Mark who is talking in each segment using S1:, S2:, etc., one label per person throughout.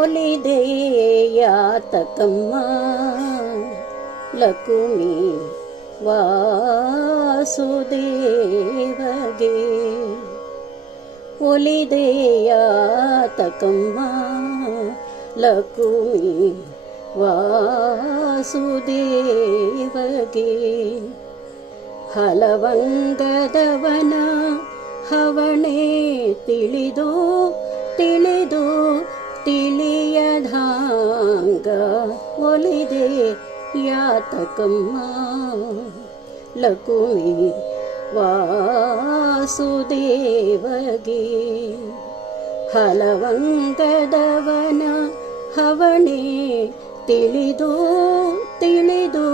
S1: ಒಲಿದೆಯಾತಕಮ್ಮ ಲಕುಮಿ ವಾಸುದೇವಗೆ ಒಲಿದೆಯಾತಕಮ್ಮ ಲಕುಮಿ ವಾಸುದೇವಗೆ ಹಲವಂಗದವನ ಹವಣೆ ತಿಳಿದು ತಿಳಿದು ತಿಳಿಯಧಾಂಗ ಒಲಿದೆ ಯಾತಕಮ್ಮ ಲಕುಮಿ ವಾಸುದೇವಗೆ ಹಲವಂಗದವನ ಹವಣೆ ತಿಳಿದು ತಿಳಿದು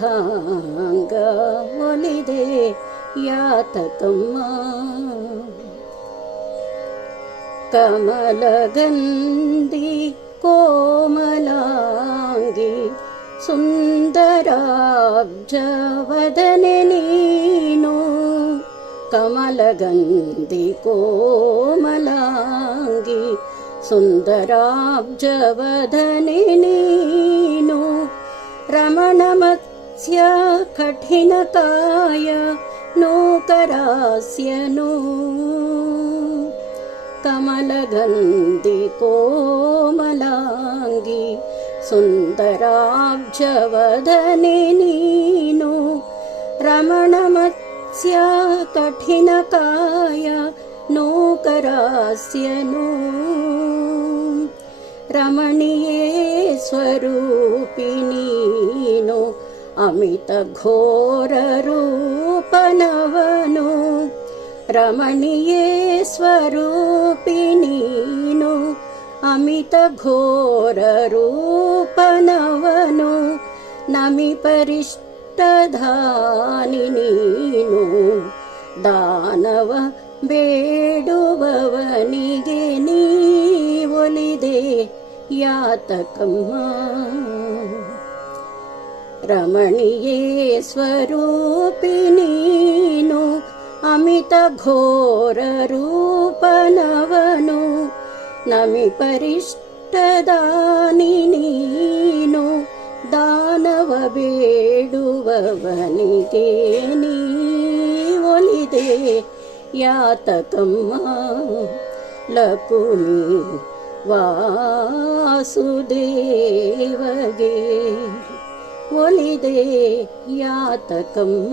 S1: ಧಾಂಗ ಒಲಿದೆ ಯಾತಕಮ್ಮ कमलगन्धि कोमलाङ्गि सुन्दराब्जवदनिनीनु कमलगन्धि कोमलाङ्गि सुन्दराब्जवदनिनीनु रमणमत्स्य कठिनकाय नौकरास्य नु कमलगन्धि कोमलाङ्गी सुन्दराब्जवदनि नीनु कठिनकाय नौकरास्य नु रमणीये अमितघोररूपनवनु रमणीये स्वरूपिणीनु अमित घोररूपनवनु नमि परिष्टधानिनीनु दानव बेडुबवनिगे नीवलिदे यातकम् रमणीये स्वरूपिणीनु ಅಮಿತ ಘೋರ ರೂಪನವನು ನಮಿ ಪರಿಷ್ಟದಾನಿ ನೀನು ದಾನವ ಬೇಡುವವನಿಗೆ ನೀ ಒಲಿದೆ ಯಾತಕಮ್ಮ ಲಕುಮಿ ವಾಸುದೇವಗೆ ಒಲಿದೆ ಯಾತಕಮ್ಮ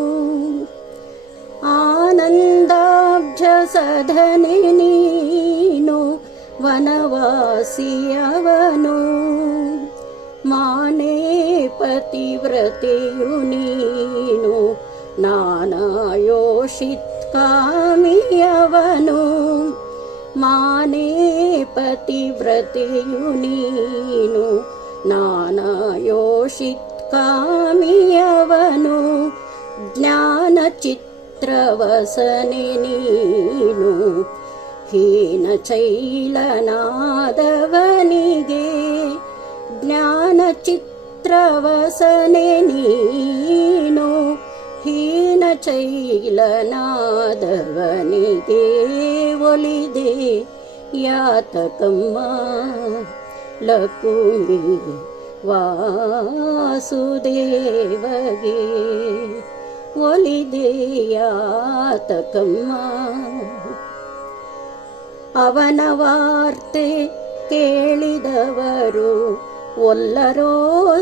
S1: सधनिनीनु वनवासियवनु माने पतिव्रते युनीनु नानायोषित् कामियवनु माने पतिव्रते युनीनु नानायोषित्कामियवनु ज्ञानचित् चित्रवसनिनु हीनचैलनादवनिगे ज्ञानचित्रवसने हीनचैलनादवनिगे वलिदे यातकमा लुमि वासुदेवगे ಒಲಿದೆಯಾತಕಮ್ಮ ಅವನ ವಾರ್ತೆ ಕೇಳಿದವರು ಒಲ್ಲರೋ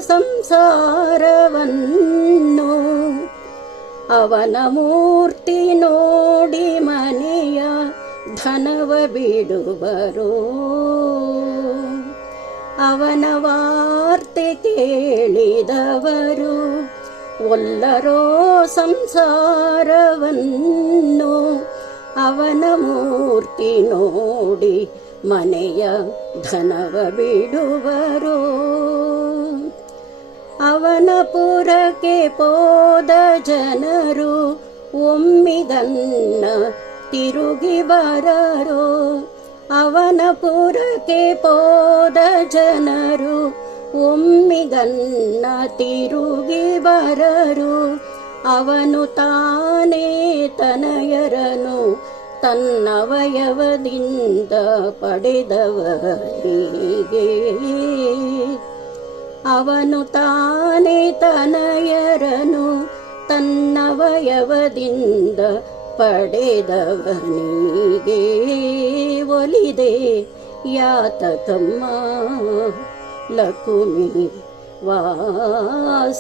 S1: ಸಂಸಾರವನ್ನು ಅವನ ಮೂರ್ತಿ ನೋಡಿ ಮನೆಯ ಧನವ ಬಿಡುವರು ಅವನ ವಾರ್ತೆ ಕೇಳಿದವರು ಒಲ್ಲರೋ ಸಂಸಾರವನ್ನು ಅವನ ಮೂರ್ತಿ ನೋಡಿ ಮನೆಯ ಧನವ ಬಿಡುವರು ಅವನ ಪುರಕ್ಕೆ ಪೋದ ಜನರು ಒಮ್ಮಿಗನ್ನ ತಿರುಗಿ ಬರರು ಅವನ ಪುರಕ್ಕೆ ಪೋದ ಜನರು ಒಮ್ಮಿಗನ್ನ ತಿರುಗಿ ಬರರು ಅವನು ತಾನೇ ತನಯರನು ತನ್ನವಯವದಿಂದ ಪಡೆದವರಿಗೆ ಅವನು ತಾನೇ ತನಯರನು ತನ್ನವಯವದಿಂದ ಪಡೆದವನಿಗೆ ಒಲಿದೆ ಯಾತಕಮ್ಮ लकुमि वासुदेवगे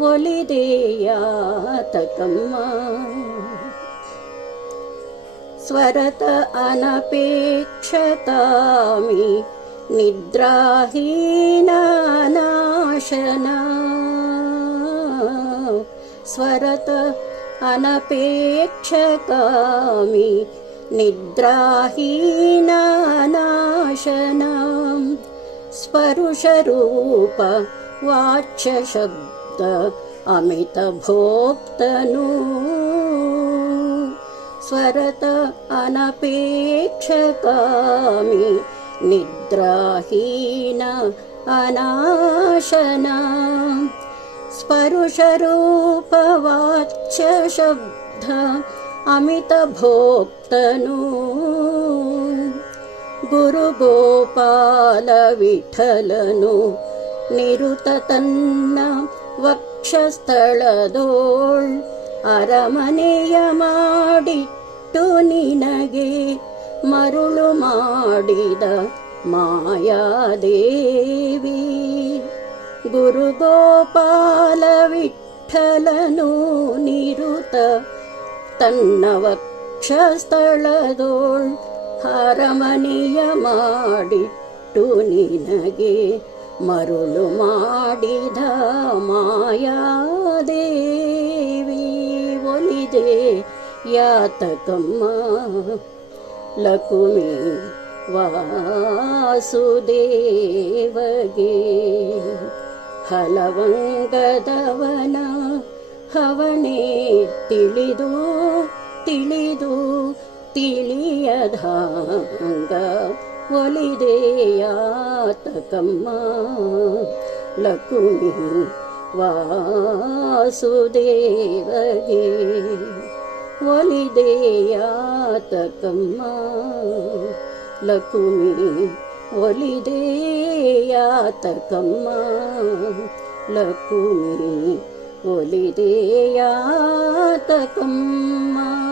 S1: वलिदेयातकम्मा स्वरत अनपेक्षतामि निद्राहीनाशना स्वरत अनपेक्षकामि निद्राहीनाशनं स्पर्शरूप वाच्यशब्द अमितभोक्तनु स्वरत अनपेक्षकामि निद्राहीन अनाशनं स्पर्शरूप ಅಮಿತ ಭೋಕ್ತನು ಗುರುಗೋಪಾಲ ವಿಠಲನು ನಿರುತ ತನ್ನ ವಕ್ಷಸ್ಥಳದೋಳ್ ಅರಮನೆಯ ಮಾಡಿಟ್ಟು ನಿನಗೆ ಮರುಳು ಮಾಡಿದ ಮಾಯಾದೇವಿ ಗುರುಗೋಪಾಲ ವಿಠಲನು ನಿರುತ ತನ್ನವಕ್ಷ ಸ್ಥಳದೋಳ್ ಹರಮನಿಯ ಮಾಡಿಟ್ಟು ನಿನಗೆ ಮರುಳು ಮಾಡಿದ ಮಾಯಾದೇವಿ ಒಲಿದೆ ಯಾತಕಮ್ಮ ಲಕುಮಿ ವಾಸುದೇವಗೆ ಹಲವಂಗದವನ ಸುಖವನೇ ತಿಳಿದು ತಿಳಿದು ತಿಳಿಯಧಾಂಗ ಒಲಿದೆಯಾತಕಮ್ಮ ಲಕುಮಿ ವಾಸುದೇವಗೆ ಒಲಿದೆಯಾತಕಮ್ಮ ಲಕುಮಿ ಒಲಿದೆಯಾತಕಮ್ಮ ಲಕುಮಿ कोलिदेयातकम्